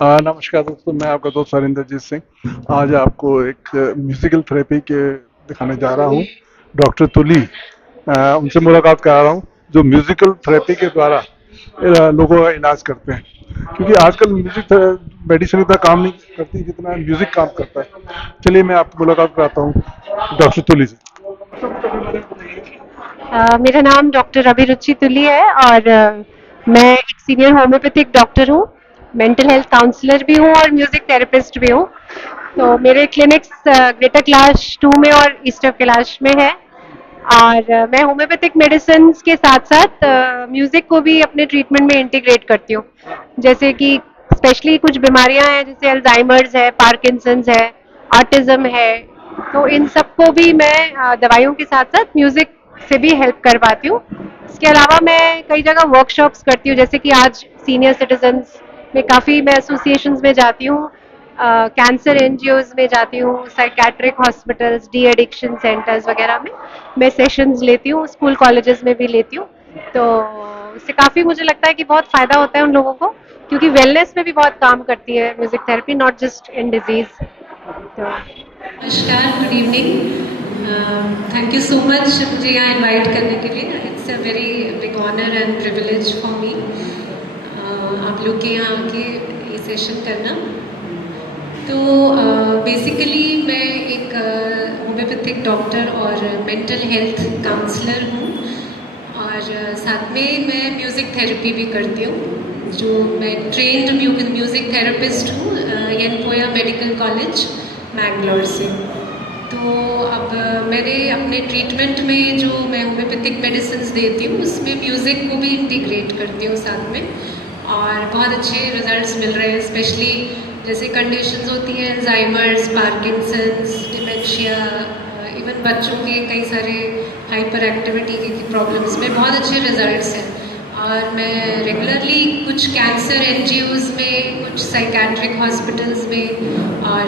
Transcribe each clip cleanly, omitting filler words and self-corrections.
नमस्कार दोस्तों, मैं आपका दोस्त हरिंदरजीत सिंह। आज आपको एक म्यूजिकल थेरेपी के दिखाने जा रहा हूँ। डॉक्टर तुली, उनसे मुलाकात करा रहा हूँ, जो म्यूजिकल थेरेपी के द्वारा लोगों का इलाज करते हैं। क्योंकि आजकल म्यूजिक मेडिसिन इतना काम नहीं करती जितना म्यूजिक काम करता है। चलिए मैं आपको मुलाकात कराता हूँ डॉक्टर तुली से। मेरा नाम डॉक्टर अभिरुचि तुली है और मैं एक सीनियर होम्योपैथिक डॉक्टर हूँ। मेंटल हेल्थ काउंसलर भी हूँ और म्यूजिक थेरेपिस्ट भी हूँ। तो मेरे क्लिनिक्स ग्रेटर कैलाश 2 में और ईस्टर कैलाश में है। और मैं होम्योपैथिक मेडिसिन के साथ साथ म्यूजिक को भी अपने ट्रीटमेंट में इंटीग्रेट करती हूँ। जैसे कि स्पेशली कुछ बीमारियां हैं, जैसे अल्जाइमर्स है, पार्किंसंस है, ऑटिज्म है। तो इन सबको भी मैं दवाइयों के साथ साथ म्यूजिक से भी हेल्प कर पाती हूँ। इसके अलावा मैं कई जगह वर्कशॉप्स करती हूँ, जैसे कि आज सीनियर सिटीजन्स में काफ़ी मैं एसोसिएशंस में जाती हूँ, कैंसर एनजीओज में जाती हूँ, psychiatric hospitals, de addiction centres वगैरह में मैं सेशंस लेती हूँ, स्कूल कॉलेजेस में भी लेती हूँ। तो इससे काफ़ी मुझे लगता है कि बहुत फ़ायदा होता है उन लोगों को, क्योंकि वेलनेस में भी बहुत काम करती है music therapy, not just in disease. तो नमस्कार, good evening. Thank you so much मुझे यहाँ इनवाइट करने के लिए। It's a very big honour and privilege for me आप लोग के यहाँ आके ये सेशन करना। तो बेसिकली मैं एक होम्योपैथिक डॉक्टर और मेंटल हेल्थ काउंसलर हूँ और साथ में मैं म्यूज़िक थेरेपी भी करती हूँ। जो मैं ट्रेंड म्यूज़िक थेरेपिस्ट हूँ येनपोया मेडिकल कॉलेज मैंगलोर से। तो अब मैंने अपने ट्रीटमेंट में जो मैं होम्योपैथिक मेडिसिन देती हूँ उसमें म्यूज़िक को भी इंटीग्रेट करती हूँ साथ में, और बहुत अच्छे रिजल्ट्स मिल रहे हैं। स्पेशली जैसे कंडीशंस होती हैं अल्जाइमर्स, पार्किंसंस, डिमेंशिया, इवन बच्चों के कई सारे हाइपर एक्टिविटी की प्रॉब्लम्स में बहुत अच्छे रिजल्ट्स हैं। और मैं रेगुलरली कुछ कैंसर एनजीओज में, कुछ साइकेट्रिक हॉस्पिटल्स में और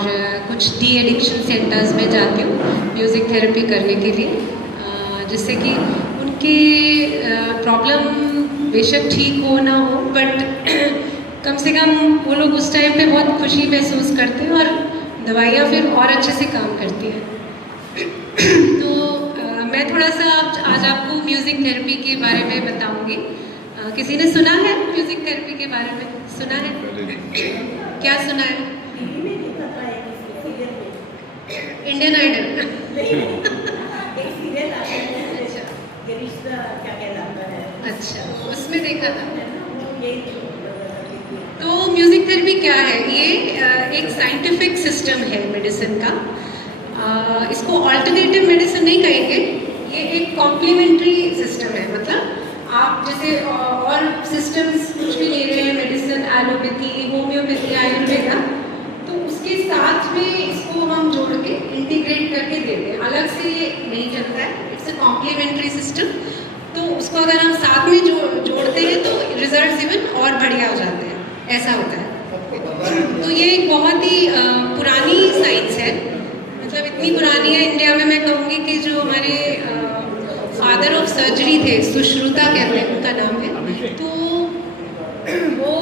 कुछ डी एडिक्शन सेंटर्स में जाती हूँ म्यूज़िक थेरेपी करने के लिए, जिससे कि उनकी प्रॉब्लम बेशक ठीक हो ना हो, बट कम से कम वो लोग उस टाइम पे बहुत खुशी महसूस करते हैं और दवाइयाँ फिर और अच्छे से काम करती हैं। तो मैं थोड़ा सा आज आपको म्यूज़िक थेरेपी के बारे में बताऊंगी। किसी ने सुना है म्यूज़िक थेरेपी के बारे में? सुना है? क्या सुना है? Indian Idol. अच्छा, उसमें देखा था। तो म्यूज़िक थेरेपी क्या है? ये एक साइंटिफिक सिस्टम है मेडिसिन का। इसको ऑल्टरनेटिव मेडिसिन नहीं कहेंगे, ये एक कॉम्प्लीमेंट्री सिस्टम है। मतलब आप जैसे और सिस्टम्स कुछ भी ले रहे हैं, मेडिसिन, एलोपैथी, होम्योपैथी, आयुर्वेदा, तो उसके साथ में इसको हम जोड़ के इंटीग्रेट करके देते हैं। अलग से ये नहीं चलता है, इट्स अ कॉम्प्लीमेंट्री सिस्टम। तो उसको अगर हम साथ में जोड़ते हैं तो रिजल्ट्स इवन और बढ़िया हो जाते हैं, ऐसा होता है। तो ये एक बहुत ही पुरानी साइंस है, मतलब इतनी पुरानी है। इंडिया में मैं कहूँगी कि जो हमारे फादर ऑफ सर्जरी थे, सुश्रुता कहते हैं उनका नाम है, तो वो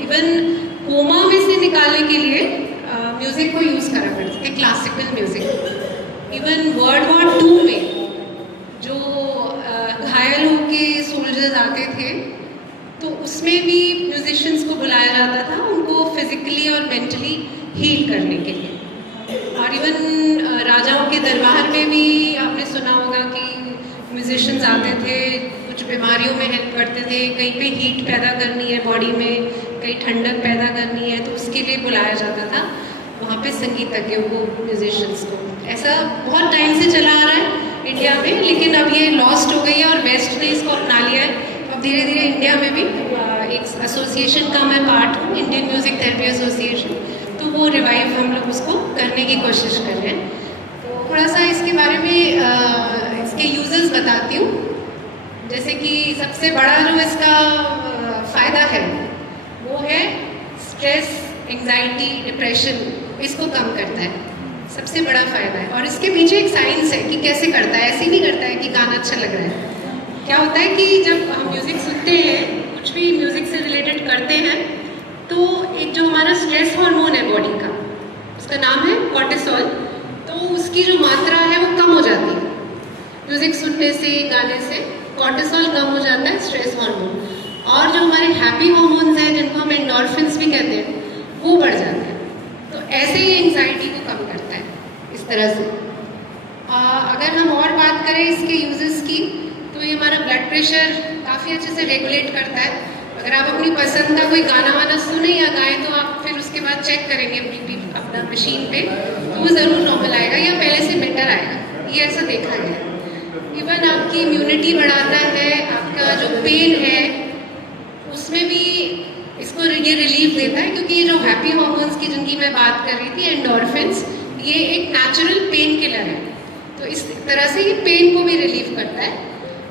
इवन कोमा में से निकालने के लिए म्यूज़िक को यूज़ करा करते थे, classical music. Even world war 2 में जो घायल होके सोल्जर्स आते थे, तो उसमें भी म्यूजिशियंस को बुलाया जाता था उनको फिजिकली और मेंटली हील करने के लिए। और इवन राजाओं के दरबार में भी आपने सुना होगा कि म्यूजिशियंस आते थे, कुछ बीमारियों में हेल्प करते थे। कहीं पे हीट पैदा करनी है बॉडी में, कहीं ठंडक पैदा करनी है, तो उसके लिए बुलाया जाता था वहाँ पे संगीतज्ञों को, म्यूजिशियंस को। ऐसा बहुत टाइम से चला आ रहा है इंडिया में, लेकिन अब ये लॉस्ट हो गई है और वेस्ट ने इसको अपना लिया है। अब धीरे धीरे इंडिया में भी एक एसोसिएशन का मैं पार्ट हूँ, इंडियन म्यूज़िक थेरेपी एसोसिएशन, तो वो रिवाइव हम लोग उसको करने की कोशिश कर रहे हैं। तो थोड़ा सा इसके बारे में इसके यूजेस बताती हूँ। जैसे कि सबसे बड़ा जो इसका फ़ायदा है वो है स्ट्रेस, एंजाइटी, डिप्रेशन, इसको कम करता है, सबसे बड़ा फ़ायदा है। और इसके पीछे एक साइंस है कि कैसे करता है। ऐसे नहीं करता है कि गाना अच्छा लग रहा है। क्या होता है कि जब हम म्यूज़िक सुनते हैं, कुछ भी म्यूज़िक से रिलेटेड करते हैं, तो एक जो हमारा स्ट्रेस हार्मोन है बॉडी का, उसका नाम है कॉर्टिसोल, तो उसकी जो मात्रा है वो कम हो जाती है म्यूजिक सुनने से, गाने से कॉर्टिसोल कम हो जाता है, स्ट्रेस हार्मोन। और जो हमारे हैप्पी हार्मोन्स हैं जिनको हम एंडोर्फिन्स भी कहते हैं, वो बढ़ जाते हैं। तो ऐसे ही एंजाइटी को कम करता है इस तरह से। अगर हम और बात करें इसके यूजेस की, तो ये हमारा ब्लड प्रेशर काफ़ी अच्छे से रेगुलेट करता है। अगर आप अपनी पसंद का कोई गाना वाना सुने या गाएं तो आप फिर उसके बाद चेक करेंगे अपना मशीन पे, तो वो ज़रूर नॉर्मल आएगा या पहले से बेटर आएगा, ये ऐसा देखा गया। इवन आपकी इम्यूनिटी बढ़ाता है, आपका जो पेन है उसमें भी इसको ये रिलीफ देता है, क्योंकि ये जो हैप्पी हार्मोन्स की जिनकी मैं बात कर रही थी, एंडोर्फिन्स, ये एक नेचुरल पेन किलर है, तो इस तरह से ये पेन को भी रिलीफ करता है।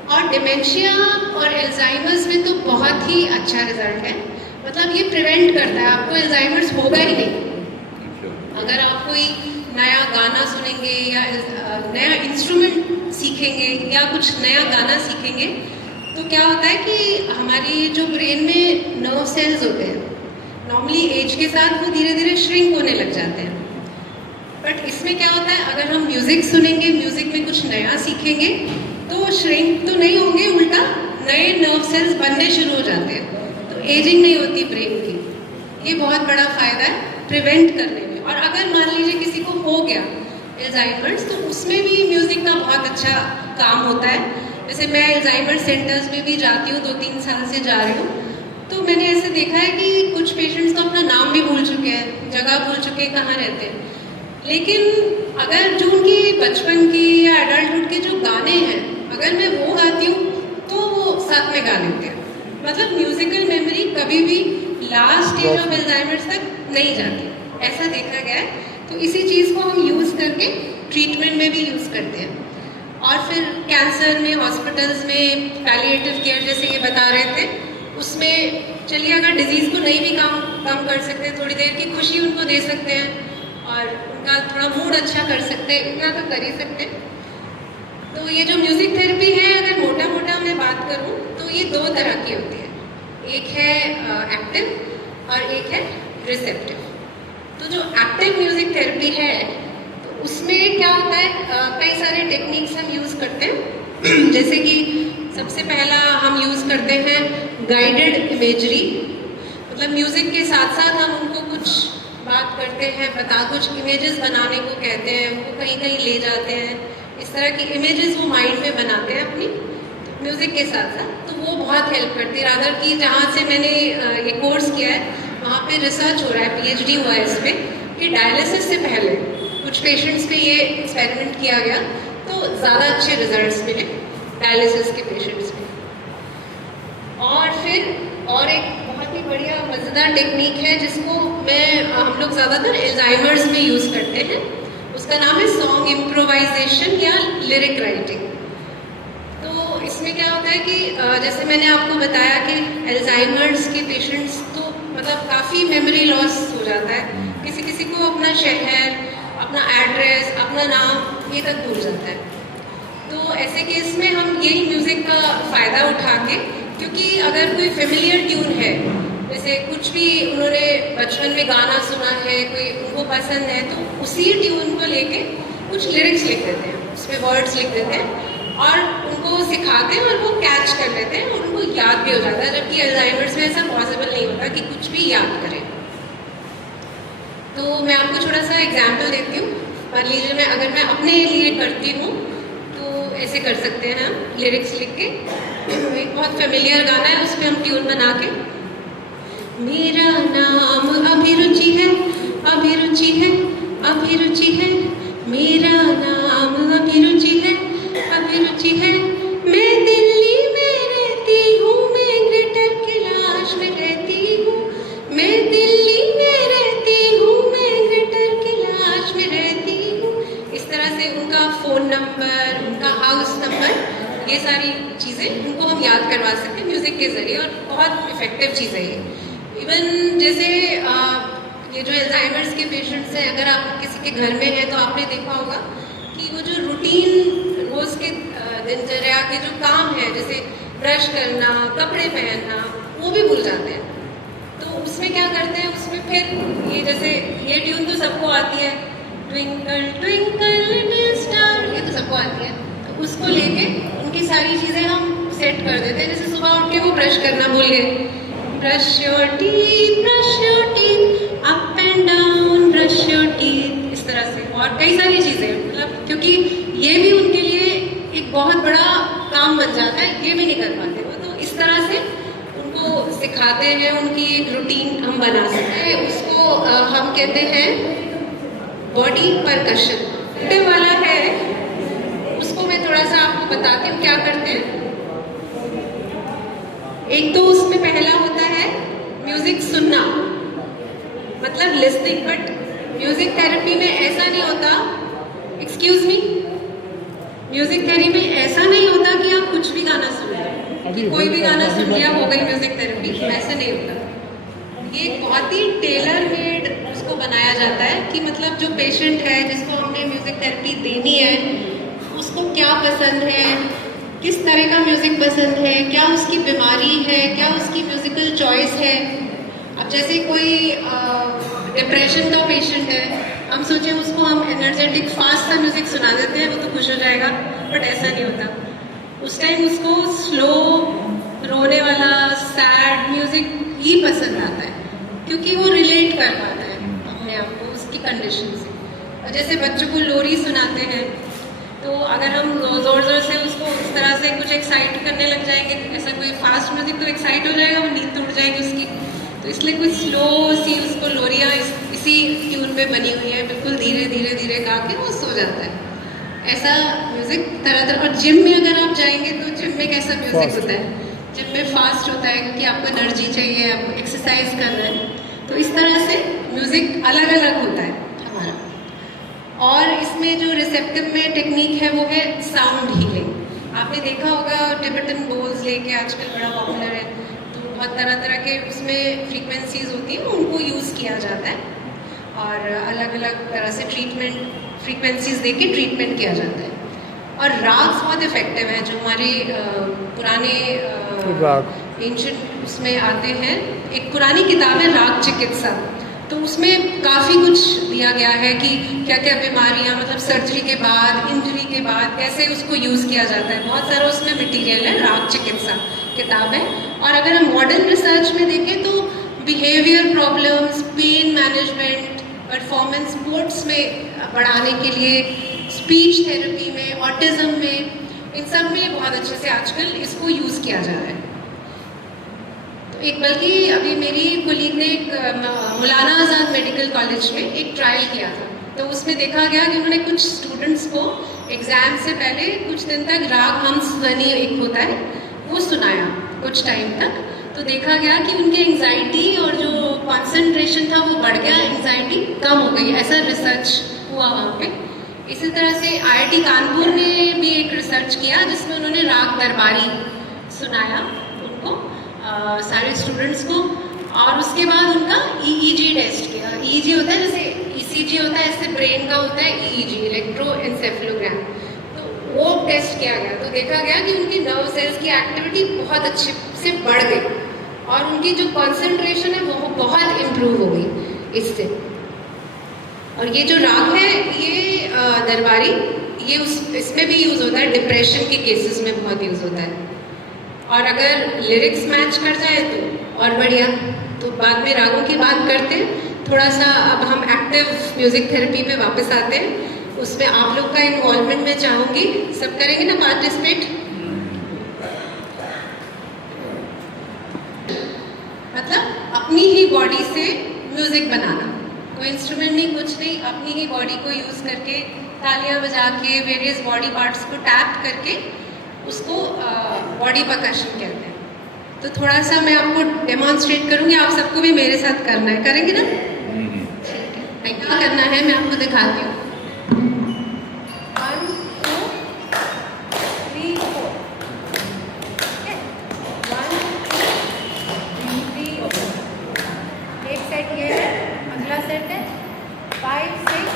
और डिमेंशिया और एल्जाइमर्स में तो बहुत ही अच्छा रिजल्ट है, मतलब ये प्रिवेंट करता है, आपको एल्जाइमर्स होगा ही नहीं। अगर आप कोई नया गाना सुनेंगे या नया इंस्ट्रूमेंट सीखेंगे या कुछ नया गाना सीखेंगे, तो क्या होता है कि हमारी जो ब्रेन में नर्व सेल्स होते हैं, नॉर्मली एज के साथ वो धीरे धीरे श्रिंक होने लग जाते हैं। बट इसमें क्या होता है, अगर हम म्यूज़िक सुनेंगे, म्यूज़िक में कुछ नया सीखेंगे, तो श्रिंक तो नहीं होंगे, उल्टा नए नर्व सेल्स बनने शुरू हो जाते हैं, तो एजिंग नहीं होती ब्रेन की। ये बहुत बड़ा फ़ायदा है प्रिवेंट करने में। और अगर मान लीजिए किसी को हो गया एल्जाइमर्स, तो उसमें भी म्यूज़िक का बहुत अच्छा काम होता है। जैसे मैं एल्जाइमर सेंटर्स में भी जाती हूँ, 2-3 साल से जा रही हूँ, तो मैंने ऐसे देखा है कि कुछ पेशेंट्स तो अपना नाम भी भूल चुके हैं, जगह भूल चुके हैं, कहाँ रहते हैं। लेकिन अगर जो उनकी बचपन की या एडल्टहुड के जो गाने हैं, अगर मैं वो गाती हूँ तो वो साथ में गा लेते हैं। मतलब म्यूजिकल मेमोरी कभी भी लास्ट स्टेज ऑफ एल्जाइमर्स तक नहीं जाती, ऐसा देखा गया है। तो इसी चीज़ को हम यूज़ करके ट्रीटमेंट में भी यूज़ करते हैं। और फिर कैंसर में, हॉस्पिटल्स में पैलिएटिव केयर जैसे ये बता रहे थे, उसमें चलिए अगर डिजीज़ को नहीं भी कम कर सकते, थोड़ी देर की खुशी उनको दे सकते हैं और उनका थोड़ा मूड अच्छा कर सकते हैं, इतना तो कर ही सकते हैं। तो ये जो म्यूज़िक थेरेपी है, अगर मोटा मोटा मैं बात करूँ तो ये 2 तरह की होती है, एक है एक्टिव और एक है रिसेप्टिव। तो जो एक्टिव म्यूज़िक थेरेपी है, तो उसमें क्या होता है, कई सारे टेक्निक्स हम यूज़ करते हैं। जैसे कि सबसे पहला हम यूज़ करते हैं गाइडेड इमेजरी, मतलब म्यूज़िक के साथ साथ हम उनको कुछ बात करते हैं, कुछ इमेजेस बनाने को कहते हैं, वो कहीं कहीं ले जाते हैं, इस तरह की इमेजेस वो माइंड में बनाते हैं अपनी म्यूज़िक के साथ साथ। तो वो बहुत हेल्प करती है। रादर कि जहाँ से मैंने ये कोर्स किया है, वहाँ पे रिसर्च हो रहा है, PhD हुआ है इस पर, कि डायलिसिस से पहले कुछ पेशेंट्स पे ये एक्सपेरिमेंट किया गया, तो ज़्यादा अच्छे रिजल्ट्स मिले डायलिसिस के पेशेंट्स में। और फिर और एक बहुत ही बढ़िया मज़ेदार टेक्निक है जिसको हम लोग ज़्यादातर एल्जाइमर्स में यूज़ करते हैं, उसका नाम है सॉन्ग इम्प्रोवाइजेशन या लिरिक राइटिंग। तो इसमें क्या होता है कि जैसे मैंने आपको बताया कि एल्जाइमर्स के पेशेंट्स तो मतलब काफ़ी मेमोरी लॉस हो जाता है, किसी किसी को अपना शहर, अपना एड्रेस, अपना नाम ये तक भूल जाता है। तो ऐसे केस में हम यही म्यूज़िक का फ़ायदा उठा के, क्योंकि अगर कोई फेमिलियर ट्यून है, जैसे कुछ भी उन्होंने बचपन में गाना सुना है, कोई उनको पसंद है, तो उसी ट्यून को लेके कुछ लिरिक्स लिख देते हैं, उसमें वर्ड्स लिख देते हैं और उनको सिखाते हैं और वो कैच कर लेते हैं और उनको याद भी हो जाता है। जबकि अल्जाइमर्स में ऐसा पॉसिबल नहीं होता कि कुछ भी याद करें। तो मैं आपको थोड़ा सा एग्जाम्पल देती हूँ। मान लीजिए अगर मैं अपने लिए करती हूँ तो ऐसे कर सकते हैं हम, लिरिक्स लिख के। एक बहुत फेमिलियर गाना है, उसमें हम ट्यून बना के, मेरा नाम अभिरुचि है, अभिरुचि है, अभिरुचि है, मेरा नाम अभिरुचि है, अभिरुचि है, मैं दिल्ली में रहती हूँ, मैं ग्रेटर कैलाश में रहती हूँ, मैं दिल्ली में रहती हूँ, मैं ग्रेटर कैलाश में रहती हूँ। इस तरह से उनका फ़ोन नंबर, उनका हाउस नंबर, ये सारी चीज़ें उनको हम याद करवा सकते हैं म्यूज़िक के ज़रिए, और बहुत इफ़ेक्टिव चीज़ है ये। इवन जैसे ये जो एल्जाइमर्स के पेशेंट्स हैं, अगर आप किसी के घर में हैं तो आपने देखा होगा कि वो जो रूटीन रोज़ के दिनचर्या के जो काम है, जैसे ब्रश करना, कपड़े पहनना, वो भी भूल जाते हैं। तो उसमें क्या करते हैं, उसमें फिर ये जैसे ये ट्यून तो सबको आती है, ट्विंकल ट्विंकल लिटिल स्टार, ये तो सबको आती है। तो उसको लेके उनकी सारी चीज़ें हम सेट कर देते हैं। जैसे सुबह उठ के वो ब्रश करना भूल गए, brush your teeth up and down, brush your teeth, इस तरह से। और कई सारी चीज़ें, मतलब क्योंकि ये भी उनके लिए एक बहुत बड़ा काम बन जाता है, ये भी नहीं कर पाते वो, तो इस तरह से उनको सिखाते हैं, उनकी एक रूटीन हम बना सकते हैं। उसको हम कहते हैं बॉडी परकशन वाला है। उसको मैं थोड़ा सा आपको बताती हूँ क्या करते हैं। एक तो उसमें पहला होता है म्यूजिक सुनना, मतलब लिस्निंग। बट म्यूजिक थेरेपी में ऐसा नहीं होता, एक्सक्यूज मी, म्यूजिक थेरेपी में ऐसा नहीं होता कि आप कुछ भी गाना सुन लें, कि कोई भी गाना सुन लिया हो गई म्यूजिक थेरेपी, ऐसे नहीं होता। ये बहुत ही टेलर मेड उसको बनाया जाता है कि मतलब जो पेशेंट है जिसको हमने म्यूजिक थेरेपी देनी है, उसको क्या पसंद है, किस तरह का म्यूजिक पसंद है, क्या उसकी बीमारी है, क्या उसकी म्यूजिकल चॉइस है। अब जैसे कोई डिप्रेशन का पेशेंट है, हम सोचें उसको हम एनर्जेटिक फास्ट सा म्यूजिक सुना देते हैं, वो तो खुश हो जाएगा, बट ऐसा नहीं होता। उस टाइम उसको स्लो, रोने वाला, सैड म्यूजिक ही पसंद आता है, क्योंकि वो रिलेट कर पाता है अपने आप को उसकी कंडीशन से। और जैसे बच्चों को लोरी सुनाते हैं, तो अगर हम ज़ोर ज़ोर से उसको उस तरह से कुछ एक्साइट करने लग जाएंगे, ऐसा कोई फास्ट म्यूजिक, तो एक्साइट हो जाएगा, वो नींद टूट जाएगी उसकी। तो इसलिए कुछ स्लो सी उसको लोरियाँ इसी ट्यून पे बनी हुई है, बिल्कुल धीरे धीरे धीरे गा के वो सो जाता है। ऐसा म्यूजिक तरह तरह। और जिम में अगर आप जाएंगे तो जिम में कैसा म्यूजिक होता है, जिम में फास्ट होता है, क्योंकि आपको एनर्जी चाहिए, आपको एक्सरसाइज करना है। तो इस तरह से म्यूजिक अलग अलग होता है हमारा। और इसमें जो रिसेप्टिव में टेक्निक है वो है साउंड हीलिंग। आपने देखा होगा टिबेटन बोल्स लेके आजकल बड़ा पॉपुलर है, तो बहुत तरह तरह के उसमें फ्रीक्वेंसीज होती हैं, उनको यूज़ किया जाता है और अलग अलग तरह से फ्रीक्वेंसीज दे के ट्रीटमेंट किया जाता है। और राग्स बहुत इफेक्टिव हैं, जो हमारे पुराने एंशिएंट उसमें आते हैं। एक पुरानी किताब है राग चिकित्सा, तो उसमें काफ़ी कुछ दिया गया है कि क्या क्या बीमारियां, मतलब सर्जरी के बाद, इंजरी के बाद कैसे उसको यूज़ किया जाता है। बहुत सारा उसमें मटेरियल है, राग चिकित्सा किताब है। और अगर हम मॉडर्न रिसर्च में देखें तो behaviour problems, pain management, performance sports में बढ़ाने के लिए, स्पीच थेरेपी में, ऑटिज्म में, इन सब में बहुत अच्छे से आजकल इसको यूज़ किया जा रहा है। एक बल्कि अभी मेरी कोलीग ने एक मौलाना आज़ाद मेडिकल कॉलेज में एक ट्रायल किया था, तो उसमें देखा गया कि उन्होंने कुछ स्टूडेंट्स को एग्ज़ाम से पहले कुछ दिन तक राग हंस ध्वनि एक होता है वो सुनाया कुछ टाइम तक। तो देखा गया कि उनकी एंग्जाइटी और जो कंसंट्रेशन था वो बढ़ गया, एंग्जाइटी कम हो गई, ऐसा रिसर्च हुआ वहाँ पे। इसी तरह से IIT कानपुर ने भी एक रिसर्च किया जिसमें उन्होंने राग दरबारी सुनाया उनको, सारे स्टूडेंट्स को, और उसके बाद उनका EEG टेस्ट किया। EEG होता है जैसे ECG होता है, इससे ब्रेन का होता है EEG, इलेक्ट्रोएन्सेफेलोग्राम, तो वो टेस्ट किया गया। तो देखा गया कि उनकी नर्व सेल्स की एक्टिविटी बहुत अच्छे से बढ़ गई और उनकी जो कंसंट्रेशन है वो बहुत इम्प्रूव हो गई इससे। और ये जो राग है ये दरबारी, ये इसमें भी यूज़ होता है, डिप्रेशन के केसेस में बहुत यूज़ होता है। और अगर लिरिक्स मैच कर जाए तो और बढ़िया। तो बाद में रागों की बात करते हैं थोड़ा सा। अब हम एक्टिव म्यूजिक थेरेपी पे वापस आते हैं, उसमें आप लोग का इन्वॉल्वमेंट मैं चाहूँगी। सब करेंगे ना पार्टिसिपेट? मतलब अपनी ही बॉडी से म्यूजिक बनाना, कोई इंस्ट्रूमेंट नहीं, कुछ नहीं, अपनी ही बॉडी को यूज़ करके, तालियां बजा के, वेरियस बॉडी पार्ट्स को टैप करके उसको बॉडी परकशन कहते हैं। तो थोड़ा सा मैं आपको डेमोन्स्ट्रेट करूँगी, आप सबको भी मेरे साथ करना है, करेंगे ना? ठीक है, क्या करना है मैं आपको दिखाती हूँ। 1 2 3 4, ठीक है, 1 2 3 4। एक सेट ये है, अगला सेट है 5 6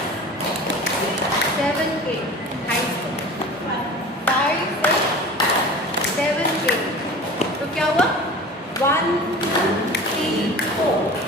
7 8, 5 6 7 8। तो क्या हुआ? 1 2 3 4।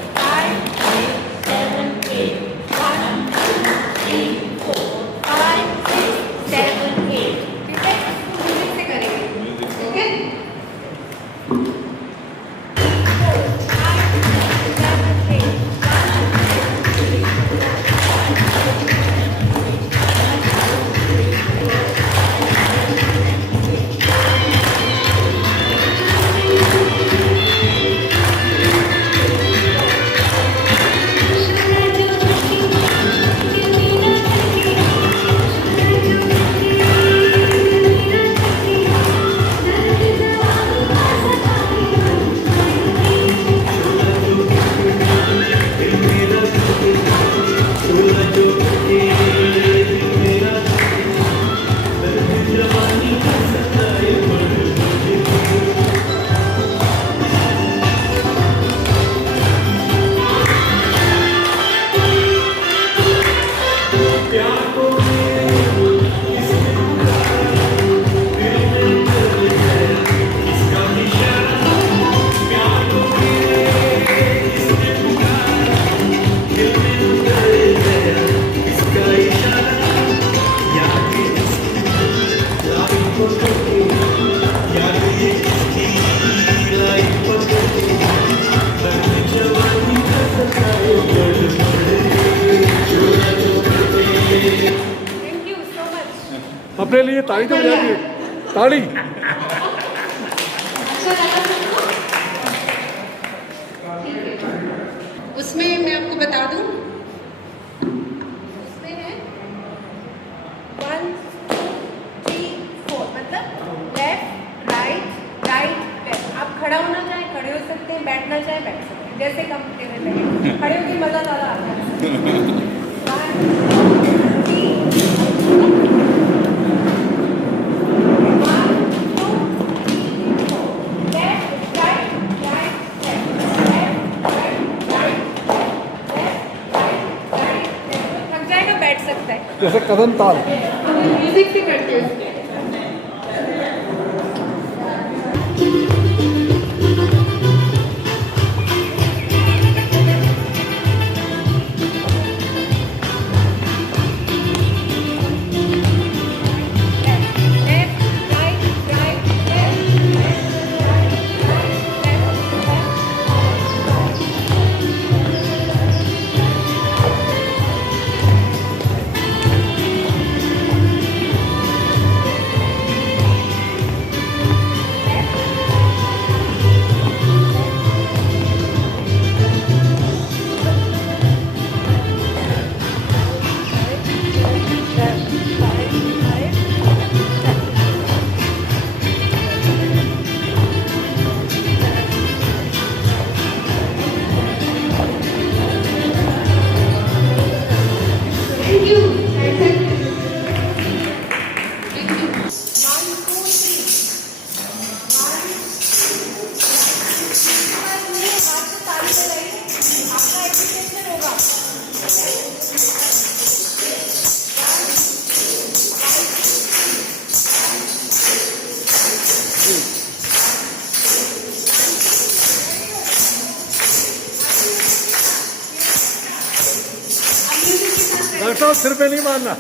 Thank you so much. अपने लिए ताली तो बजा दिए, ताली। अच्छा लगा तुमको? ठीक है। उसमें मैं आपको बता दूं, उसमें है 1 2 3 4, मतलब लेफ्ट राइट राइट लेफ्ट। आप खड़ा होना चाहें खड़े हो सकते हैं, बैठना चाहें बैठ सकते हैं, जैसे कंफर्टेबल लगे। खड़े होकर मजा ज़्यादा आता है। 1 2 3 बैठ सकता है, जैसे कदम ताल। म्यूजिक भी करते हैं। डॉक्टर साहब सिर पे नहीं मारना।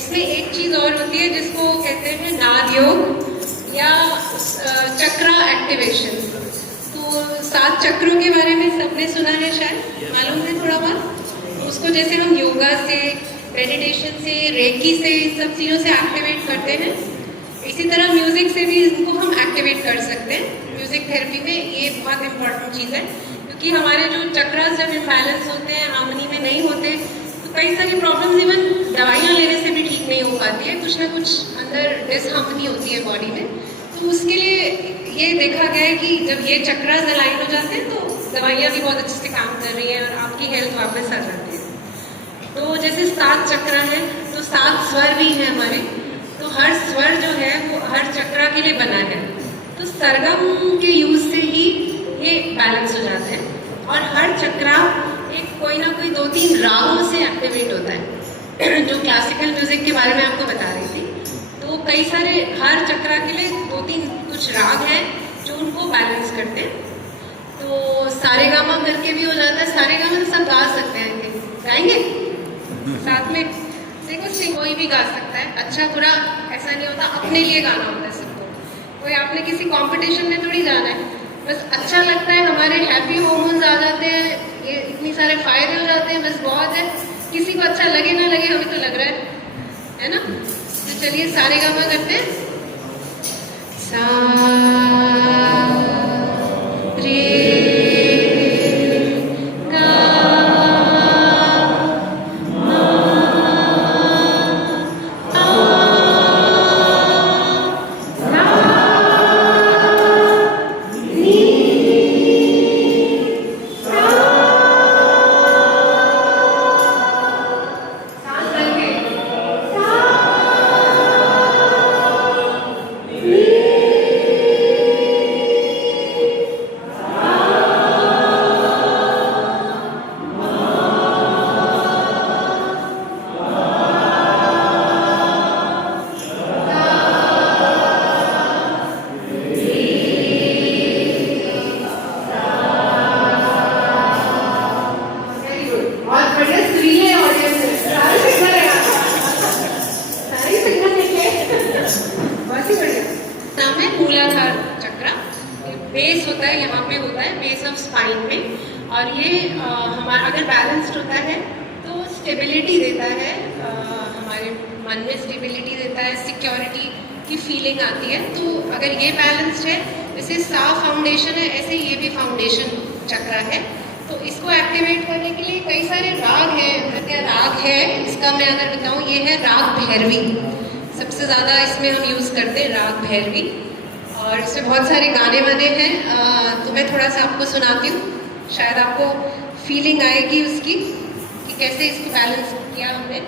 इसमें एक चीज और होती है जिसको कहते हैं नाद योग या चक्रा एक्टिवेशन। तो 7 चक्रों के बारे में सबने सुना है, शायद मालूम है थोड़ा बहुत। उसको जैसे हम योगा से, मेडिटेशन से, रेकी से, इन सब चीज़ों से एक्टिवेट करते हैं, इसी तरह म्यूजिक से भी इनको हम एक्टिवेट कर सकते हैं। म्यूजिक थेरेपी में ये बहुत इंपॉर्टेंट चीज़ है, क्योंकि हमारे जो चक्रास जब इम्बैलेंस होते हैं, हार्मनी में नहीं होते, तो कई सारी प्रॉब्लम्स इवन दवाइयाँ लेने से भी ठीक नहीं हो पाती है। कुछ ना कुछ अंदर डिसहार्मनी होती है बॉडी में। तो उसके लिए ये देखा गया है कि जब ये चक्रास अलाइन हो जाते हैं तो दवाइयाँ भी बहुत अच्छे से काम कर रही हैं और आपकी हेल्थ वापस आ जाती है। तो जैसे 7 चक्र हैं तो 7 स्वर भी हैं हमारे, तो हर स्वर जो है वो हर चक्रा के लिए बना है। तो सरगम के यूज से ही ये बैलेंस हो जाते हैं और हर चक्रा एक कोई ना कोई 2-3 रागों से एक्टिवेट होता है। जो क्लासिकल म्यूजिक के बारे में आपको बता रही थी, तो कई सारे हर चक्रा के लिए 2-3 कुछ राग हैं जो उनको बैलेंस करते हैं। तो सारे गामा करके भी हो जाता है। सारे गामा तो सब गा सकते हैं, गाएंगे साथ में? देखो कोई भी गा सकता है, अच्छा बुरा ऐसा नहीं होता, अपने लिए गाना होता है सबको। कोई आपने किसी कंपटीशन में थोड़ी जाना है, बस अच्छा लगता है, हमारे हैप्पी हार्मोन्स आ जाते हैं, बहुत है, किसी को अच्छा लगे ना लगे, हमें तो लग रहा है ना। तो चलिए सारेगामा करते हैं। सा रे गा मा पा धा नी सा। सांस करके सा नी बहुत बढ़िया सुनी है ऑडियंस ने, सारे सिंगर है, सारे सिंगर देखे, बहुत ही बढ़िया। नाम है मूलाधार चक्र। बेस होता है, यहाँ पे होता है बेस ऑफ स्पाइन में, और ये हमारा अगर बैलेंस्ड होता है तो स्टेबिलिटी देता है, हमारे मन में स्टेबिलिटी देता है, सिक्योरिटी की फीलिंग आती है। तो अगर ये बैलेंस्ड है, जैसे सा फाउंडेशन है, ऐसे ये भी फाउंडेशन चक्र है। तो इसको एक्टिवेट करने के लिए कई सारे राग हैं। क्या राग है इसका मैं अगर बताऊं, ये है राग भैरवी। सबसे ज़्यादा इसमें हम यूज़ करते हैं राग भैरवी, और इसमें बहुत सारे गाने बने हैं। तो मैं थोड़ा सा आपको सुनाती हूँ, शायद आपको फीलिंग आएगी उसकी कि कैसे इसको बैलेंस किया हमने।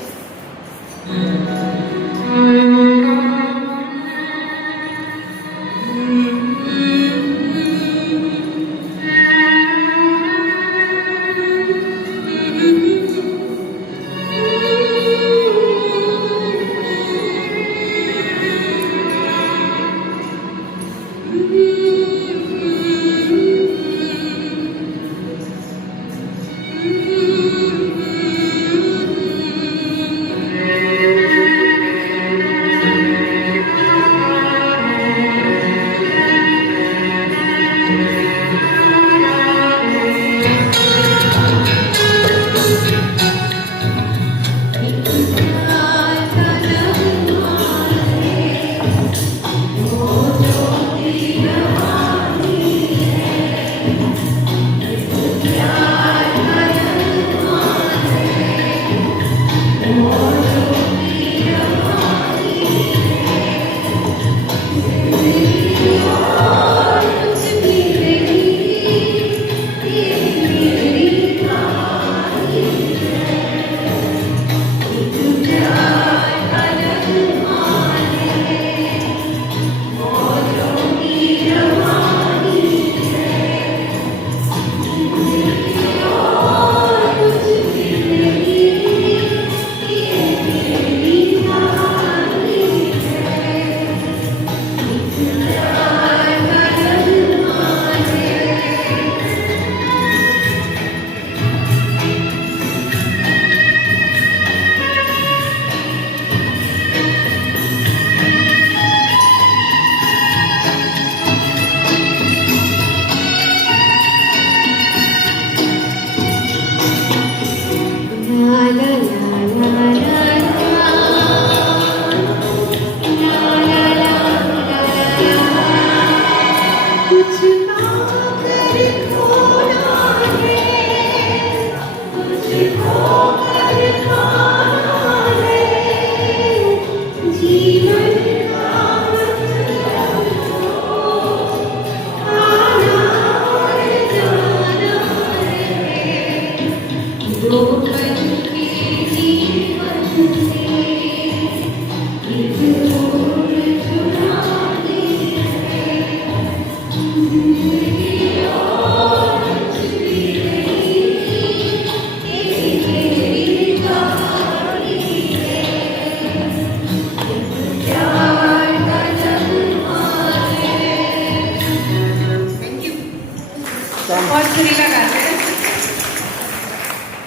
बहुत सुरीला गाते हैं।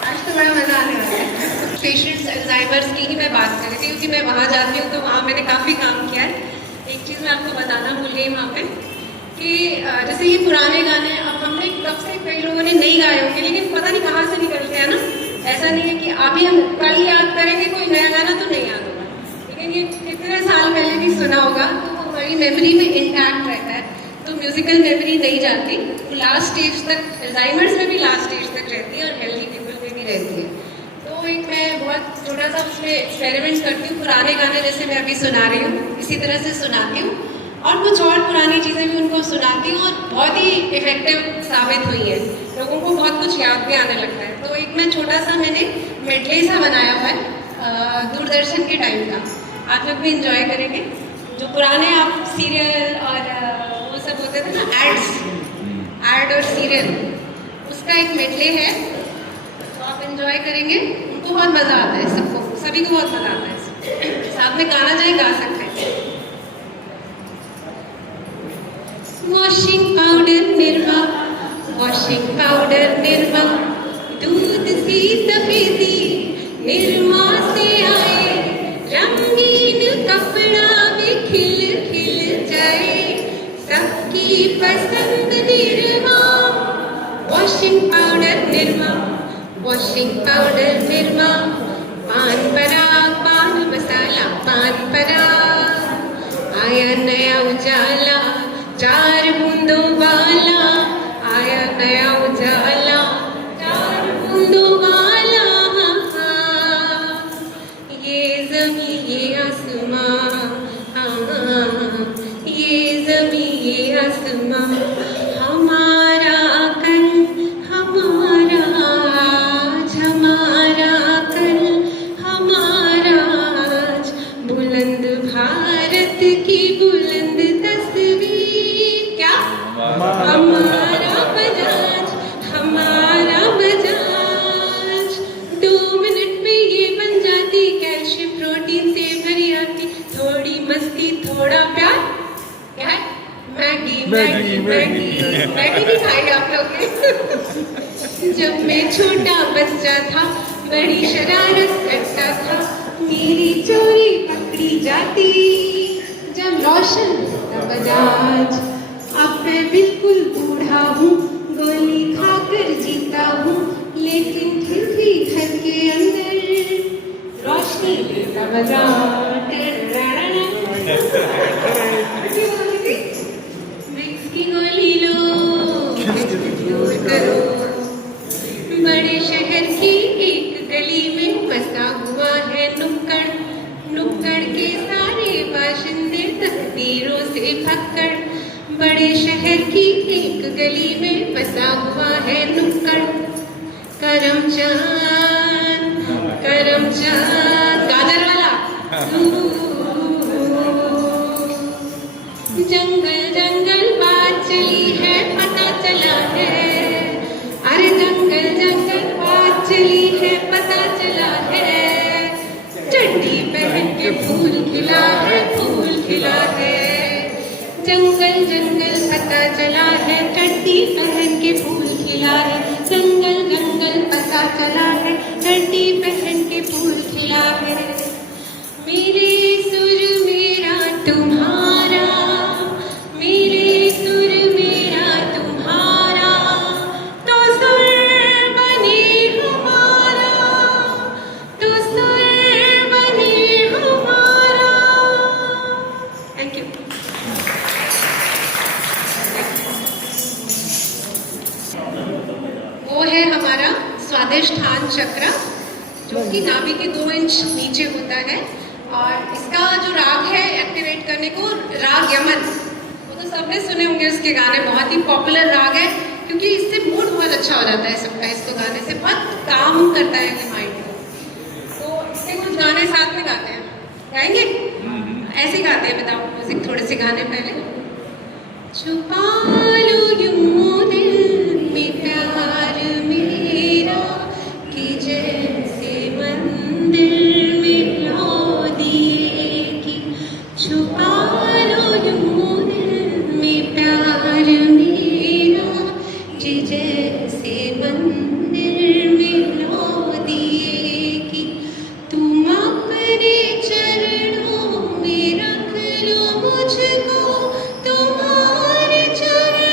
आज तो बड़ा मजा आने वाला है। पेशेंट्स अल्जाइमर्स की ही मैं बात कर रही थी, क्योंकि मैं वहाँ जाती हूँ तो वहाँ मैंने काफ़ी काम किया है। एक चीज़ मैं आपको बताना भूल गई वहाँ पे कि जैसे ये पुराने गाने अब हमने कब से कई लोगों ने नहीं गाए होंगे, लेकिन पता नहीं कहाँ से निकलते हैं ना। ऐसा नहीं अभी हम कल याद करेंगे कोई नया गाना तो नहीं याद होगा, लेकिन ये कितने साल पहले भी सुना होगा तो वो हमारी मेमोरी में इंटैक्ट रहता है। तो म्यूजिकल मेमोरी नहीं जाती, वो लास्ट स्टेज तक, अल्जाइमर्स में भी लास्ट स्टेज तक रहती है और हेल्दी पीपल में भी रहती है। तो एक मैं बहुत छोटा सा उसमें एक्सपेरिमेंट करती हूँ, पुराने गाने जैसे मैं अभी सुना रही हूँ इसी तरह से सुनाती हूँ और कुछ और पुरानी चीज़ें भी उनको सुनाती हूँ और बहुत ही इफेक्टिव साबित हुई है, लोगों को बहुत कुछ याद भी आने लगता है। तो एक मैं छोटा सा मैंने मेडले सा बनाया हुआ है दूरदर्शन के टाइम का, आप लोग भी इंजॉय करेंगे। जो पुराने आप सीरियल और वो सब होते थे ना, एड और सीरियल, उसका एक मेडले है तो आप इंजॉय करेंगे, उनको बहुत मज़ा आता है, सबको, सभी को बहुत मज़ा आता है। साथ में गाना चाहे गा सकते हैं। Washing powder Nirma, washing powder Nirma, दूध सी सफेदी निरमा से आए, रंगीन कपड़ा में खिल खिल जाए, सबकी पसंद Nirma. Washing powder Nirma, washing powder Nirma, पान पराग पान मसाला पान पराग, आया नया उजाला चार बूंदों वाला, आया नया उजाला चार बूंदों वाला। ये ज़मीं ये आसमां, ये ज़मीं ये आसमां, हमारा कल हमारा आज, हमारा कल हमारा आज, बुलंद भारत की बुलंद तस्वीर, क्या हमारा बजाज, हमारा बजाज। 2 मिनट में ये बन जाती, कैल्शियम प्रोटीन से भरी आती, थोड़ी मस्ती थोड़ा प्यार, क्या है मैगी मैगी मैगी मैगी नहीं खाई आप लोग ने? जब मैं छोटा बच्चा था बड़ी शरारत करता था, मेरी चोरी पकड़ी जाती, जब रोशन होता बजाज। अब मैं बिल्कुल बूढ़ा हूँ, गोली खाकर जीता हूँ, लेकिन फिर भी घर के अंदर रोशनी देता बजाज। विक्स की गोली लो, दूर करो, बड़े शहर की एक गली में बसा हुआ है नुक्कड़, नुक्कड़ के सारे बाशिंदे तकदीरों से फक्कड़, बड़े शहर की एक गली में बसा हुआ है नुक्कड़। करमचंद करमचंद गाजर वाला, जंगल जंगल बात चली है पता चला है, अरे जंगल जंगल बात चली है पता चला है, चड्डी पहन के फूल खिला है, फूल खिला है, जंगल जंगल पता चला है, चड्डी पहन के फूल खिला है, जंगल जंगल पता चला है, चड्डी पहन के फूल खिला है। मेरे सुर मेरा तुम्हारा, मेरे सुर मेरा तुम्हारा, तो सुर बने हमारा, तो सुर बने हमारा। Thank you. वो है हमारा स्वादिष्ठान चक्र, जो कि नाभि के 2 इंच नीचे होता है, और इसका जो राग है एक्टिवेट करने को, राग यमन, वो तो सबने सुने होंगे, उसके गाने बहुत ही पॉपुलर राग है, क्योंकि इससे मूड बहुत अच्छा हो जाता है सबका, इसको गाने से बहुत काम करता है ये माइंड को। तो इसके कुछ गाने साथ में गाते हैं, गाएंगे? ऐसे गाते हैं, बताओ म्यूजिक थोड़े से गाने पहले। छुपा लो यूं दिल में प्यार मेरा, कि जैसे मंदिर में लो दिए की, छुपा लो यूं दिल में प्यार मेरा, कि जैसे मंदिर में लो दिए की, तुम अपने चरणों में रख लो मुझको, तुम्हारे चरण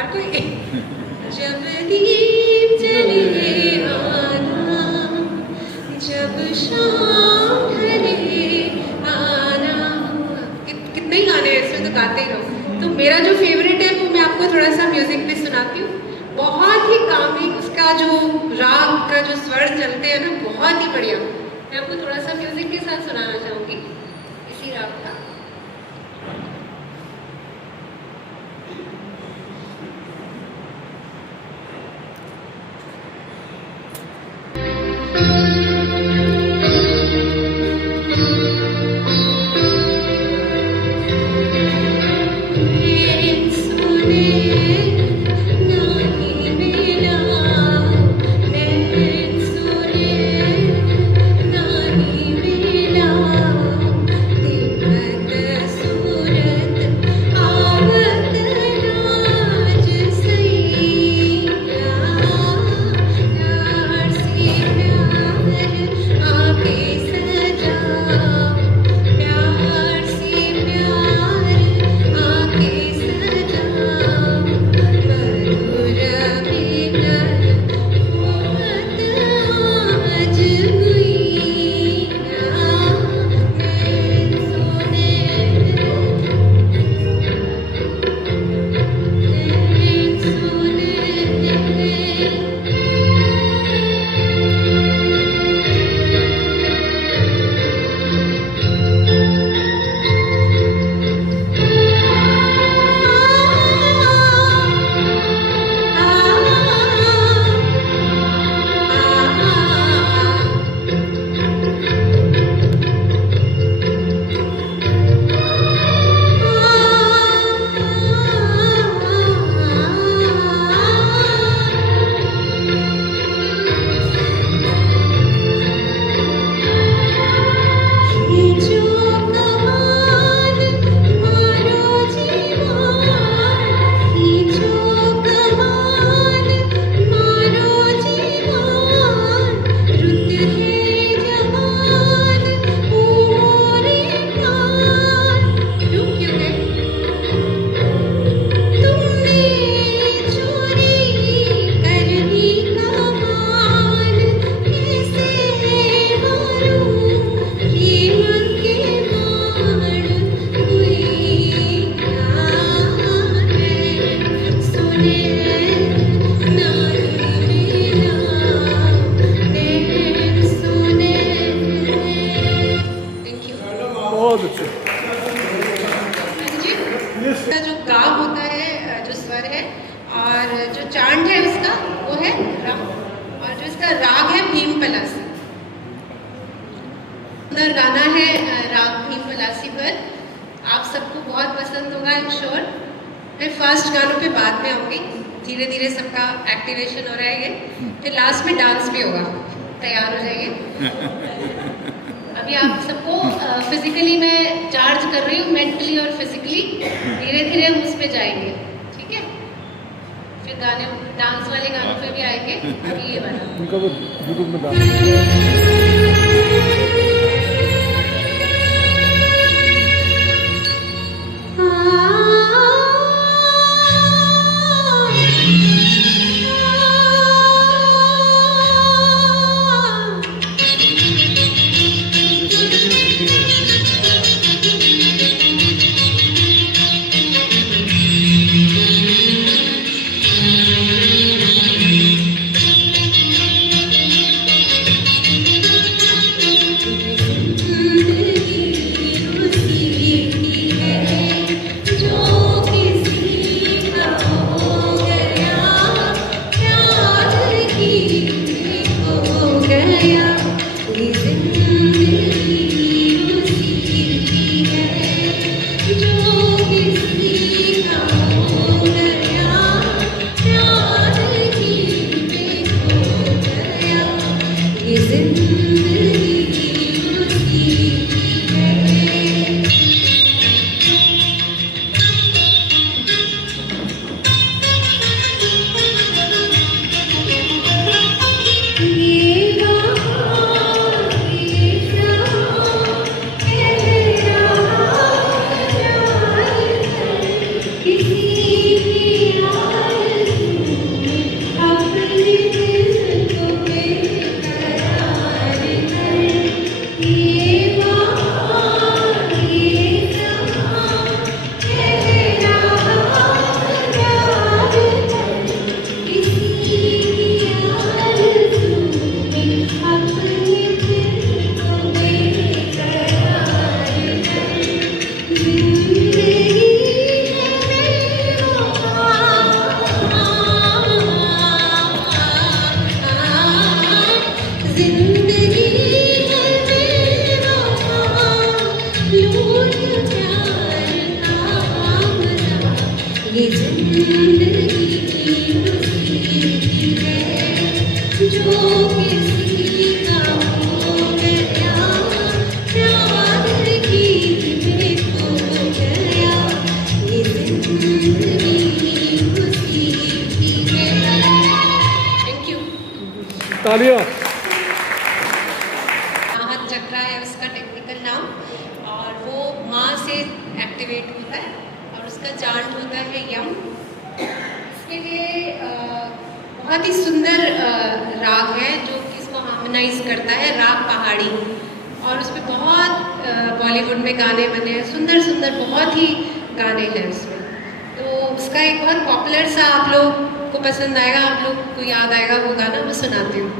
और कोई? जब दीप जले आना, जब शाम ढले आना। कितने ही गाने हैं इसमें, तो गाते ही रहो। तो मेरा जो फेवरेट है वो मैं आपको थोड़ा सा म्यूजिक भी सुनाती हूँ। बहुत ही कामिंग, उसका जो राग का जो स्वर चलते हैं ना, बहुत ही बढ़िया। मैं आपको थोड़ा सा म्यूजिक के साथ सुनाना चाहूँगी इसी राग का। बहुत अच्छे। इसका जो गाव होता है, जो स्वर है, और जो चांद है उसका वो है राग, और जो इसका राग है भीम पलासी। सुंदर गाना है राग भीम पलासी पर, आप सबको बहुत पसंद होगा, आई एम श्योर। मैं फर्स्ट गानों पे बाद में आऊँगी, धीरे धीरे सबका एक्टिवेशन हो रहा है ये, फिर लास्ट में डांस भी होगा। तैयार हो जाइए। अभी आप सबको फिजिकली मैं चार्ज कर रही हूँ, मेंटली और फिजिकली। धीरे धीरे हम उस पर जाएंगे, ठीक है? फिर गाने, डांस वाले गानों पे भी आएंगे। अभी ये वाला उनका वो यूट्यूब में डाल। तालियां। आहत चक्र है उसका टेक्निकल नाम, और वो माँ से एक्टिवेट होता है और उसका चार्ट होता है यम। इसके लिए बहुत ही सुंदर राग है जो कि इसको हार्मोनाइज करता है, राग पहाड़ी, और उसमें बहुत बॉलीवुड में गाने बने हैं, सुंदर सुंदर बहुत ही गाने हैं उसमें। तो उसका एक बहुत पॉपुलर सा, आप लोग को पसंद आएगा, आप लोग को याद आएगा वो गाना, मैं सुनाती हूँ।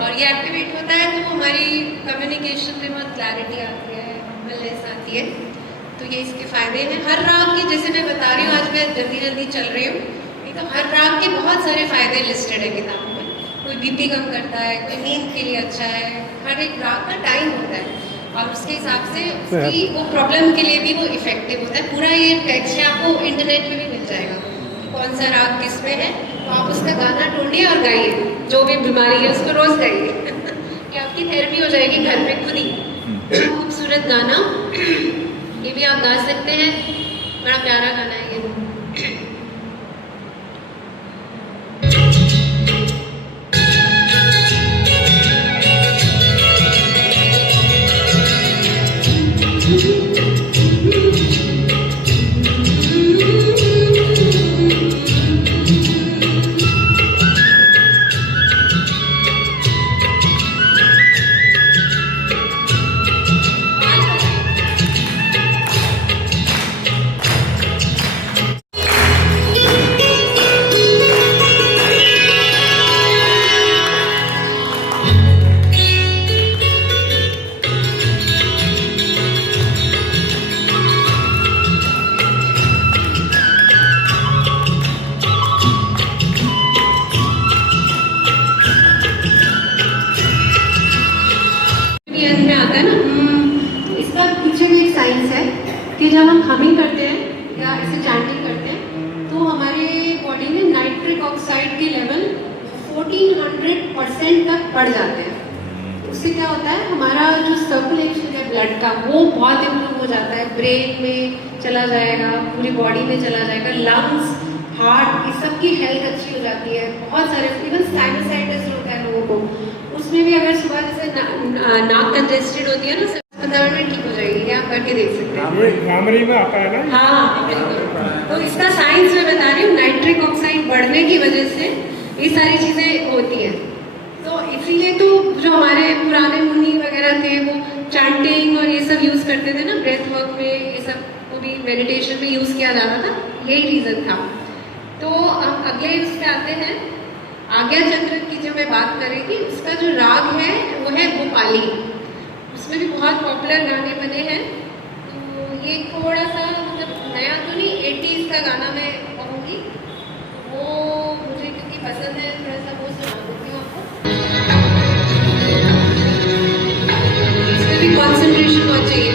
और ये एक्टिवेट होता है तो हमारी कम्युनिकेशन में बहुत क्लैरिटी आती है, हम्बलनेस आती है। तो ये इसके फ़ायदे हैं। हर राग के, जैसे मैं बता रही हूँ, आज मैं जल्दी जल्दी चल रही हूँ, नहीं तो हर राग के बहुत सारे फ़ायदे लिस्टेड है किताबों में। कोई बीपी कम करता है, कोई नींद के लिए अच्छा है। हर एक राग का टाइम होता है और उसके हिसाब से उसकी वो प्रॉब्लम के लिए भी वो इफेक्टिव होता है। पूरा ये टेक्स्ट है, आपको इंटरनेट पे भी मिल जाएगा कौन सा राग किस में है, तो आप उसका गाना ढूंढिए और गाइए। जो भी बीमारी है उसको रोज गाइए कि आपकी थेरेपी हो जाएगी घर पे खुद ही। खूबसूरत गाना, ये भी आप गा सकते हैं, बड़ा प्यारा गाना है ये। इसका साइंस है कि जब हम हमिंग करते हैं या ऐसे चैंटिंग करते हैं तो हमारे बॉडी में नाइट्रिक ऑक्साइड के लेवल 1400% तक बढ़ जाते हैं। उससे क्या होता है, हमारा जो सर्कुलेशन है ब्लड का वो बहुत इम्प्रूव हो जाता है, ब्रेन में चला जाएगा, पूरी बॉडी में चला जाएगा, लंग्स, हार्ट, इस सब की हेल्थ अच्छी हो जाती है। बहुत सारे इवन साइनसाइटिस होता है लोगों को, उसमें भी अगर सुबह जैसे नाक कंजेस्टेड होती है ना, 15 मिनट ठीक हो जाएगी। आप करके देख सकते हैं, रामरी में आता है ना। हाँ बिल्कुल। तो इसका साइंस मैं बता रही हूँ, नाइट्रिक ऑक्साइड बढ़ने की वजह से ये सारी चीज़ें होती हैं। तो इसीलिए तो जो हमारे पुराने मुनि वगैरह थे वो चैंटिंग और ये सब यूज़ करते थे ना, ब्रेथ वर्क में ये सब को भी मेडिटेशन में यूज़ किया जाता था, यही रीज़न था। तो अब अगले उस पे आते हैं, आज्ञा चक्र की जब मैं बात करेंगी, उसका जो राग है वो है भोपाली। उसमें भी बहुत पॉपुलर गाने बने हैं। तो ये थोड़ा सा मतलब नया तो नहीं, 80s का गाना मैं कहूँगी, वो मुझे क्योंकि पसंद है, थोड़ा सा वो सुना देती हूँ आपको। इसमें भी कॉन्सेंट्रेशन बहुत चाहिए।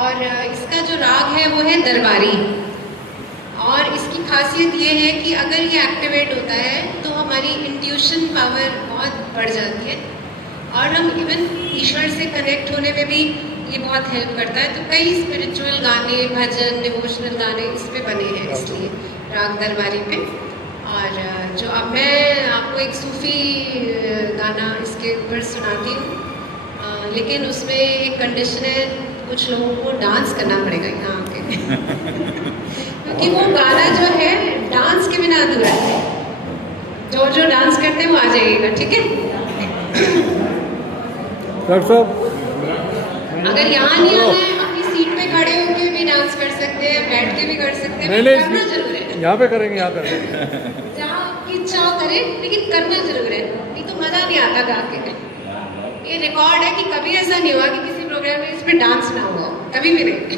और इसका जो राग है वो है दरबारी। और इसकी खासियत ये है कि अगर ये एक्टिवेट होता है तो हमारी इंट्यूशन पावर बहुत बढ़ जाती है और हम इवन ईश्वर से कनेक्ट होने में भी ये बहुत हेल्प करता है। तो कई स्पिरिचुअल गाने, भजन, डिवोशनल गाने इस पे बने हैं इसलिए राग दरबारी पे। और जो अब मैं आपको एक सूफी गाना इसके ऊपर सुनाती हूँ, लेकिन उसमें एक कंडीशन है, कुछ लोगों को डांस करना पड़ेगा यहाँ आके क्योंकि वो गाना जो है डांस के बिना अधूरा है। जो जो डांस करते हैं वो आ जाइएगा, ठीक है? डॉक्टर साहब, अगर यहाँ नहीं आना है, अपनी सीट पे खड़े होकर भी डांस कर सकते हैं, बैठ के भी कर सकते हैं, करना जरूर है। यहाँ पे करेंगे, यहाँ पे जहाँ आपकी इच्छा हो करें, लेकिन करना जरूर है, नहीं तो मजा नहीं आता गा के। ये रिकॉर्ड है कि कभी ऐसा नहीं हुआ कि किसी प्रोग्राम में इस पे डांस ना हुआ। कभी भी नहीं।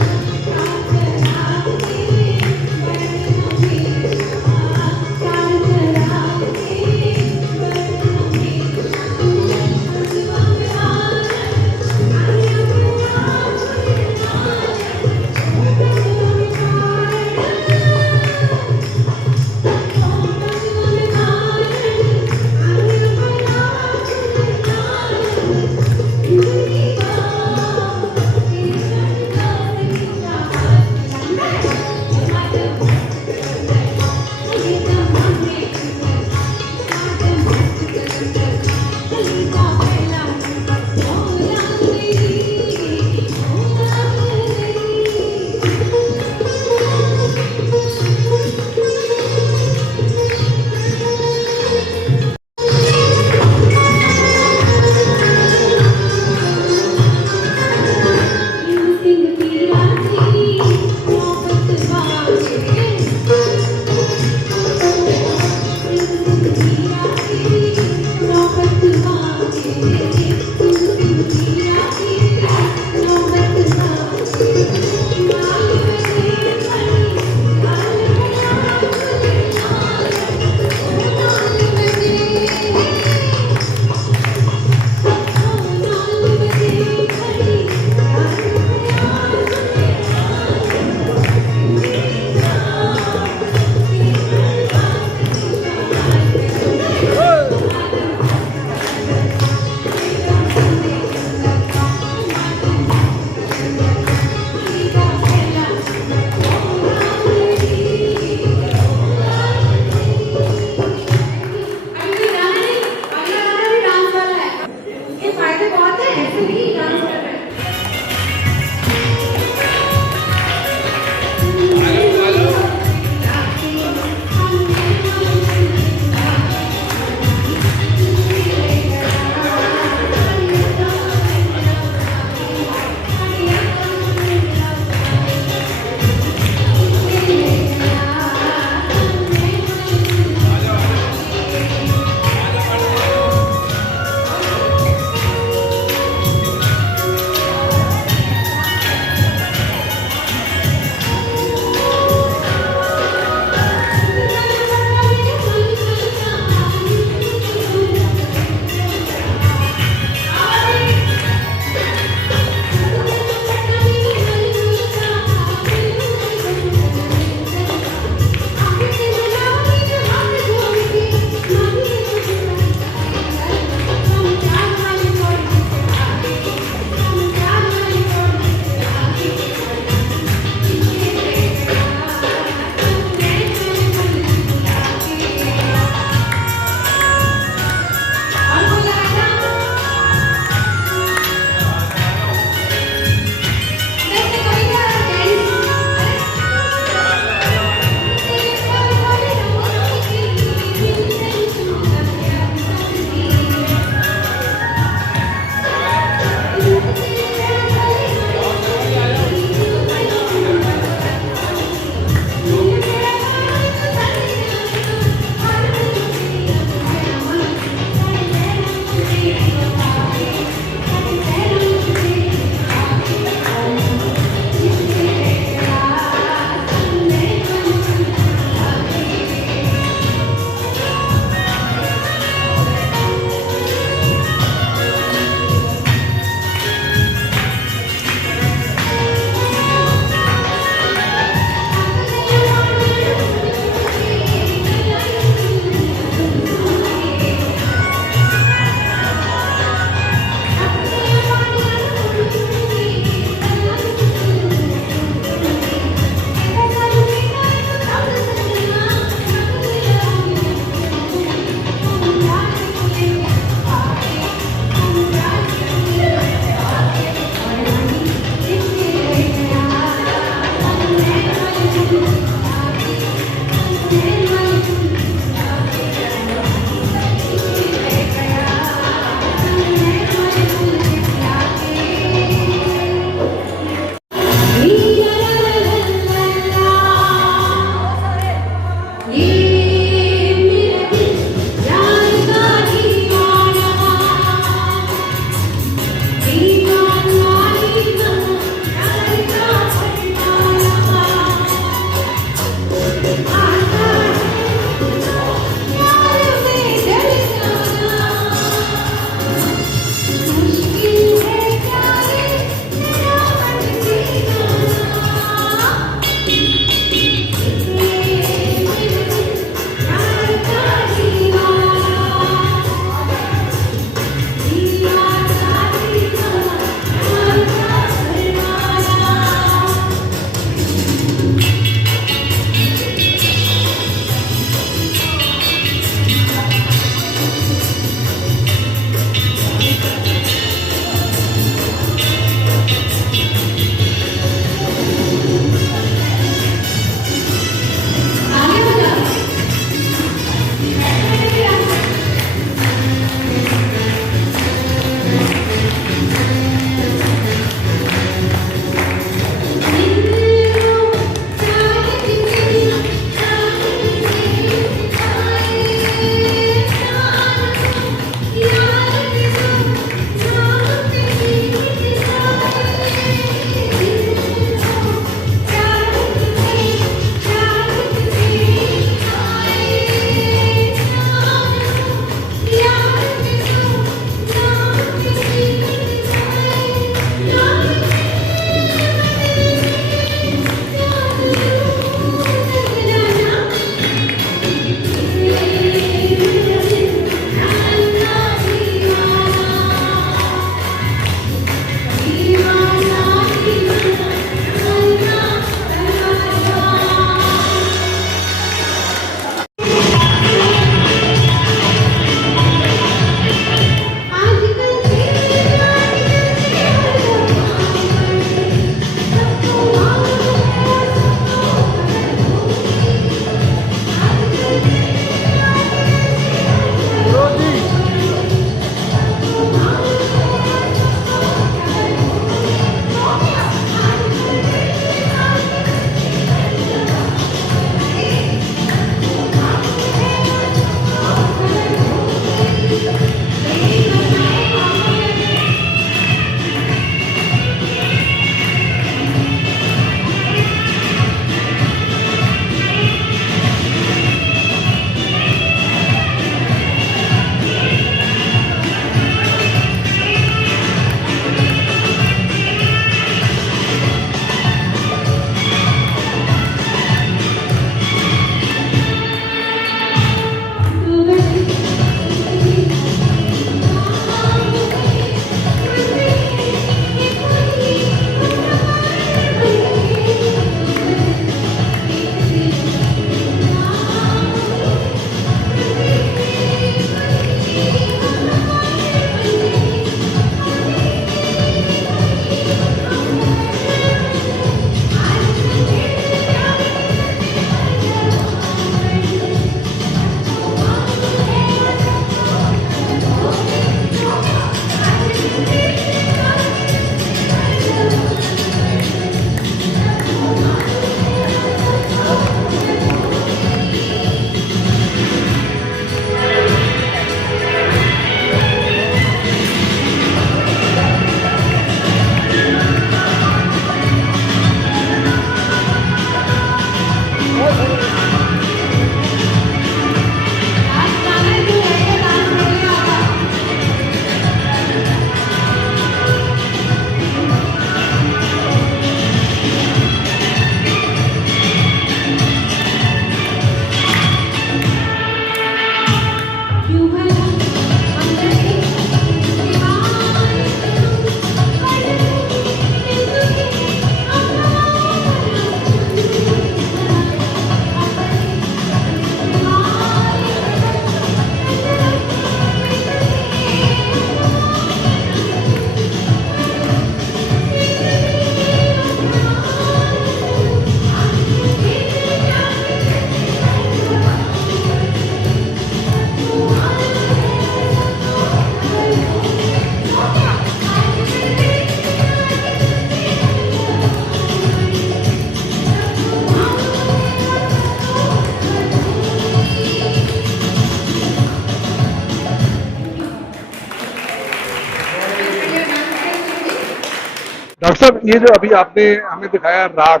डॉक्टर साहब, ये जो अभी आपने हमें दिखाया राग,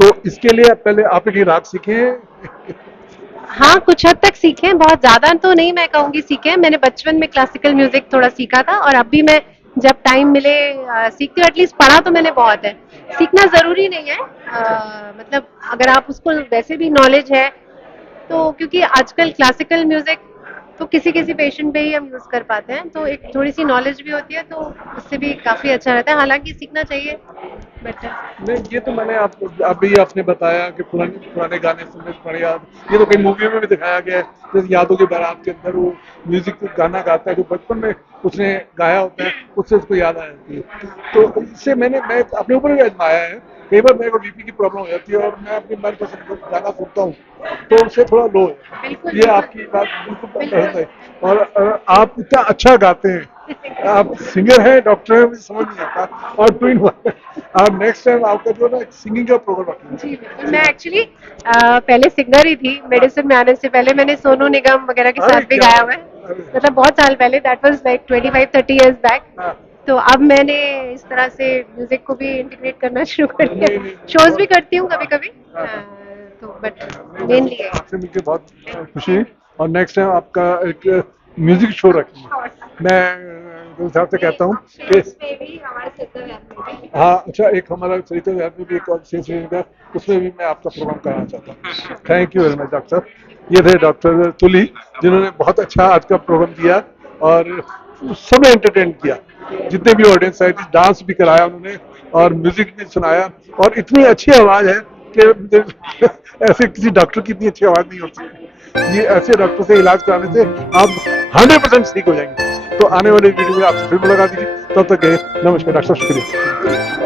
तो इसके लिए पहले आपने कहीं राग सीखे हैं? हाँ, कुछ हद तक सीखे हैं, बहुत ज्यादा तो नहीं मैं कहूँगी सीखे हैं। मैंने बचपन में क्लासिकल म्यूजिक थोड़ा सीखा था और अब भी मैं जब टाइम मिले सीखती हूँ। एटलीस्ट पढ़ा तो मैंने बहुत है। सीखना जरूरी नहीं है, मतलब अगर आप उसको वैसे भी नॉलेज है तो, क्योंकि आजकल क्लासिकल म्यूजिक तो किसी किसी पेशेंट पे ही हम यूज कर पाते हैं, तो एक थोड़ी सी नॉलेज भी होती है तो उससे भी काफी अच्छा रहता है। हालांकि सीखना चाहिए, बेटर। नहीं, ये तो मैंने आपको अभी आपने बताया कि पुराने पुराने गाने सुनने से बड़ी याद, ये तो कई मूवियों में भी दिखाया गया है। जैसे यादों की बारात के अंदर वो म्यूजिक गाना गाता है जो बचपन में उसने गाया होता है, उससे उसको याद आ जाती है। तो इससे मैं अपने ऊपर भी आजमाया है। कई बार मेरे को बीपी की प्रॉब्लम हो जाती है और मैं अपनी मनपसंद गाना सुनता हूँ तो उससे थोड़ा लो है। बिल्कुल ये आपकी बात बिल्कुल पसंद है। और आप इतना अच्छा गाते हैं, आप सिंगर हैं, डॉक्टर हैं, मुझे समझ नहीं आता। और ट्विन आप नेक्स्ट टाइम आपका जो ना सिंगिंग का प्रोग्राम रखेंगे। जी बिल्कुल। मैं एक्चुअली पहले सिंगर ही थी। मेडिसिन में आने से पहले मैंने सोनू निगम वगैरह के अरे साथ भी क्या गाया बात हुआ है, है, अरे मतलब बहुत साल पहले। That was like 25-30 years back. हाँ, तो अब मैंने इस तरह से म्यूजिक को भी इंटीग्रेट करना शुरू कर नहीं, दिया। नहीं, शोज भी करती हूँ कभी कभी, हाँ, हाँ। तो बट नहीं, मेनली है। आपसे मिलकर बहुत खुशी है। और नेक्स्ट टाइम आपका एक म्यूजिक शो रखेंगे। मैं गुरु साहब से कहता हूँ कि हाँ, अच्छा, एक हमारा सरिता विहार में भी एक और सीरीज का, उसमें भी मैं आपका प्रोग्राम कराना चाहता हूँ। Thank you very much doctor साहब। ये थे डॉक्टर तुली, जिन्होंने बहुत अच्छा आज का प्रोग्राम दिया और सबने एंटरटेन किया। जितने भी ऑडियंस आए थे, डांस भी कराया उन्होंने और म्यूजिक भी सुनाया। और इतनी अच्छी आवाज है कि ऐसे किसी डॉक्टर की इतनी अच्छी आवाज नहीं होती। ये ऐसे डॉक्टर से इलाज कराने से आप 100% ठीक हो जाएंगे। तो आने वाले वीडियो में आपसे फिर मुलाकात कीजिए। तब तक के नमस्कार डॉक्टर साहब, शुक्रिया।